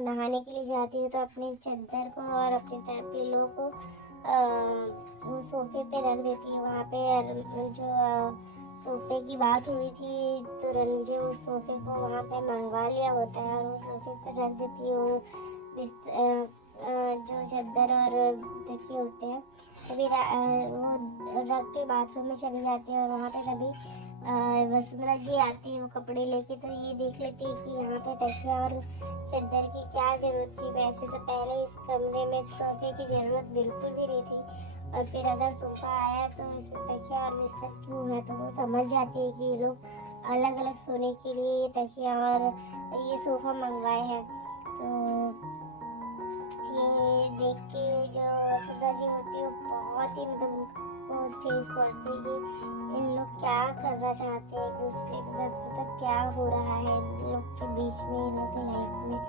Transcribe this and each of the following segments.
नहाने के लिए जाती है तो अपनी चादर को और अपने पिलो को वो सोफे पे रख देती है। वहाँ पे जो सोफे की बात हुई थी तो रणविजय उस सोफे को वहाँ पे मंगवा लिया होता है और वो सोफे पे रख देती है। वो जो चादर और तकिए होते हैं तभी वो रख के बाथरूम में चली जाती है और वहाँ पे तभी वसुंधरा जी आती है वो कपड़े लेके, तो ये देख लेती है कि यहाँ पे तकिया और चादर की क्या जरूरत थी। वैसे तो पहले इस कमरे में सोफे की जरूरत बिल्कुल भी नहीं थी और फिर अगर सोफा आया तो इसमें तकिया और बिस्तर क्यों है, तो वो समझ जाती है कि ये लोग अलग अलग सोने के लिए ये तकिया और ये सोफा मंगवाए हैं। तो ये देख के जो वसुंधरा जी होती है वो बहुत ही बहुत ठेस पहुंचती है कि इन लोग क्या करना चाहते हैं एक दूसरे के साथ, मतलब क्या हो रहा है इन लोग के बीच में, इन लोग की लाइफ में।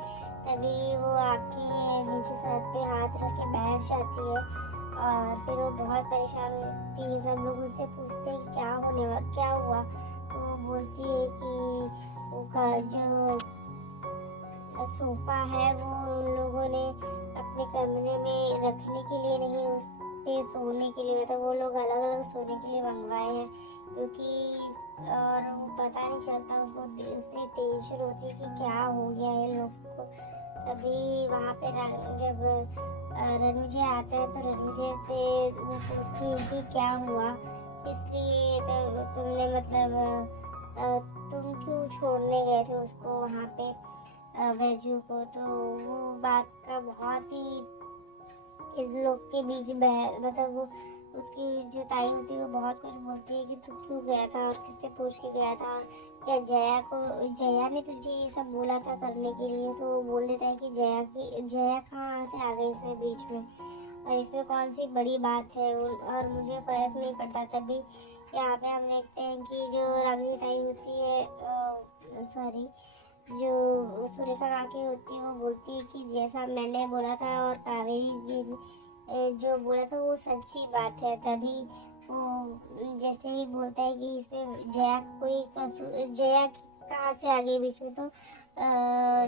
तभी वो आके नीचे सर पे हाथ रख के बैठ जाती है और फिर वो बहुत परेशान होती है। सब लोग उससे पूछते हैं कि क्या हुआ, तो वो बोलती है कि वो जो सोफा है वो उन लोगों ने अपने कमरे में रखने के लिए नहीं, उस पे सोने के लिए, मतलब वो लोग अलग अलग सोने के लिए मंगवाए हैं क्योंकि और वो पता नहीं चलता, उनको इतनी टेंशन होती है कि क्या हो गया है लोग को। तभी वहाँ पे जब रणविजय आते हैं तो रणविजय से वो पूछती है कि क्या हुआ, इसलिए तो तुमने मतलब तुम क्यों छोड़ने गए थे उसको वहाँ पे वैजू को। तो वो बात का बहुत ही इस लोग के बीच मतलब वो उसकी जो ताई होती है वो बहुत कुछ बोलती है कि तू क्यों गया था और किससे पूछ के गया था, क्या जया ने तुझे ये सब बोला था करने के लिए। तो वो बोल देता है कि जया कहाँ से आ गई इसमें बीच में और इसमें कौन सी बड़ी बात है और मुझे फर्क नहीं पड़ता। तभी यहाँ पे हम देखते हैं कि जो रागिनी ताई होती है, सॉरी, जो सुरेखा काकी होती है वो बोलती है कि जैसा मैंने बोला था और कावेरी जी ने जो बोला था वो सच्ची बात है। तभी वो जैसे ही बोलता है कि इसमें जया कहाँ से आ गई बीच में, तो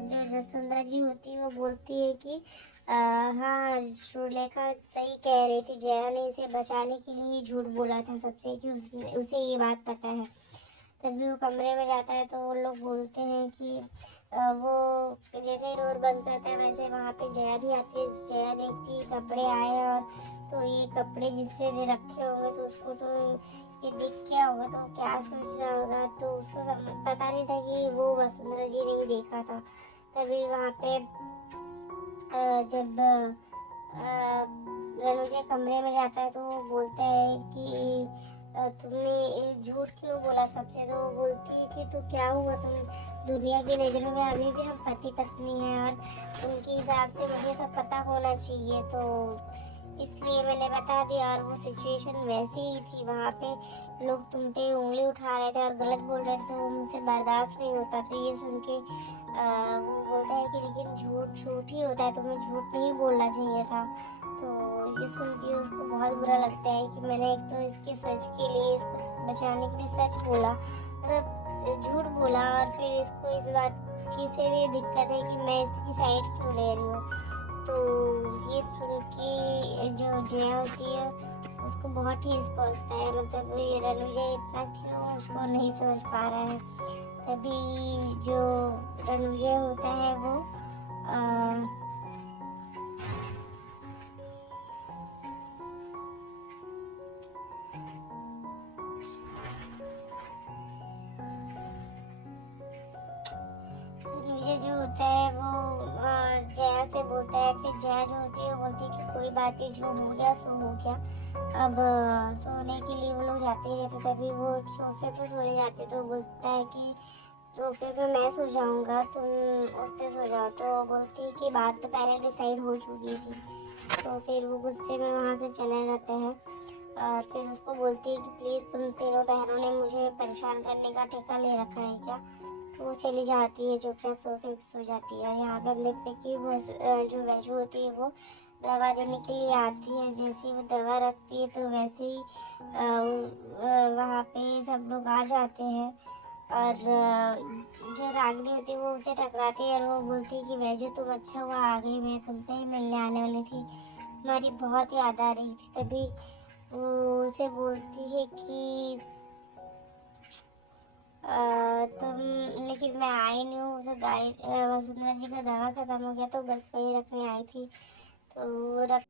जो वसुंधरा जी होती है वो बोलती है कि हाँ, सुलेखा सही कह रही थी, जया ने इसे बचाने के लिए झूठ बोला था सबसे कि उसे ये बात पता है। तभी वो कमरे में जाता है तो वो लोग बोलते हैं कि वो जैसे ही डोर बंद करते हैं वैसे वहाँ पे जया भी आती है। जया देखती है कपड़े आए और तो ये कपड़े जिससे दे रखे होंगे तो उसको तो ये दिख गया होगा, तो क्या सोच रहा होगा, तो उसको पता नहीं था कि वो वसुंधरा जी ने ही देखा था। तभी वहाँ पे जब रणविजय कमरे में जाता है तो वो बोलता है कि तुमने झूठ क्यों बोला सबसे। तो वो बोलती है कि तो क्या हुआ, तुम दुनिया की नज़रों में अभी भी हम पति पत्नी हैं और उनके हिसाब से मुझे सब पता होना चाहिए, तो इसलिए मैंने बता दिया। और वो सिचुएशन वैसी ही थी, वहाँ पे लोग तुम पे उंगली उठा रहे थे और गलत बोल रहे थे तो वो मुझसे बर्दाश्त नहीं होता। तो ये सुन के वो बोलता है कि लेकिन झूठ ही होता है, तुम्हें झूठ नहीं बोलना चाहिए था। तो ये सुन के उसको बहुत बुरा लगता है कि मैंने एक तो इसके सच के लिए, इसको बचाने के लिए सच बोला, मतलब झूठ बोला, और फिर इसको इस बात की से भी दिक्कत है कि मैं इसकी साइड क्यों ले रही हूँ। तो ये सुन के जो जया होती है उसको बहुत ठेस पहुँचता है, मतलब ये रणविजय इतना क्यों उसको नहीं समझ पा रहा है। तभी जो रणविजय होता है वो रणविजय जो होता है वो जया से बोलता है। फिर जया जो होती है वो बोलती है कि कोई बात नहीं, जो हो गया सो हो गया। अब सोने के लिए वो लोग जाते ही रहते, तभी वो सोफे पे सोने जाते तो बोलता है कि सोफे पे मैं सो जाऊंगा, तुम उस पे सो जाओ। तो बोलती है कि बात तो पहले डिसाइड हो चुकी थी। तो फिर वो गुस्से में वहाँ से चले जाते हैं और फिर उसको बोलती है कि प्लीज़ तुम तीनों बहनों ने मुझे परेशान करने का ठेका ले रखा है क्या। तो वो चली जाती है, चुपचाप सोफे पे सो जाती है। और यहाँ पर हम देखते हैं कि वो जो वैजू होती है वो दवा देने के लिए आती है। जैसे ही वो दवा रखती है तो वैसे ही वहाँ पे सब लोग आ जाते हैं और जो रागिनी होती है वो उसे टकराती है और वो बोलती है कि वैजू तुम अच्छा हुआ आ गई, मैं तुमसे ही मिलने आने वाली थी, तुम्हारी बहुत याद आ रही थी। तभी वो उसे बोलती है कि तुम, लेकिन मैं आई नहीं हूँ, तो वसुंधरा जी का दवा खत्म हो गया तो बस वही रखने आई थी। तो वो रख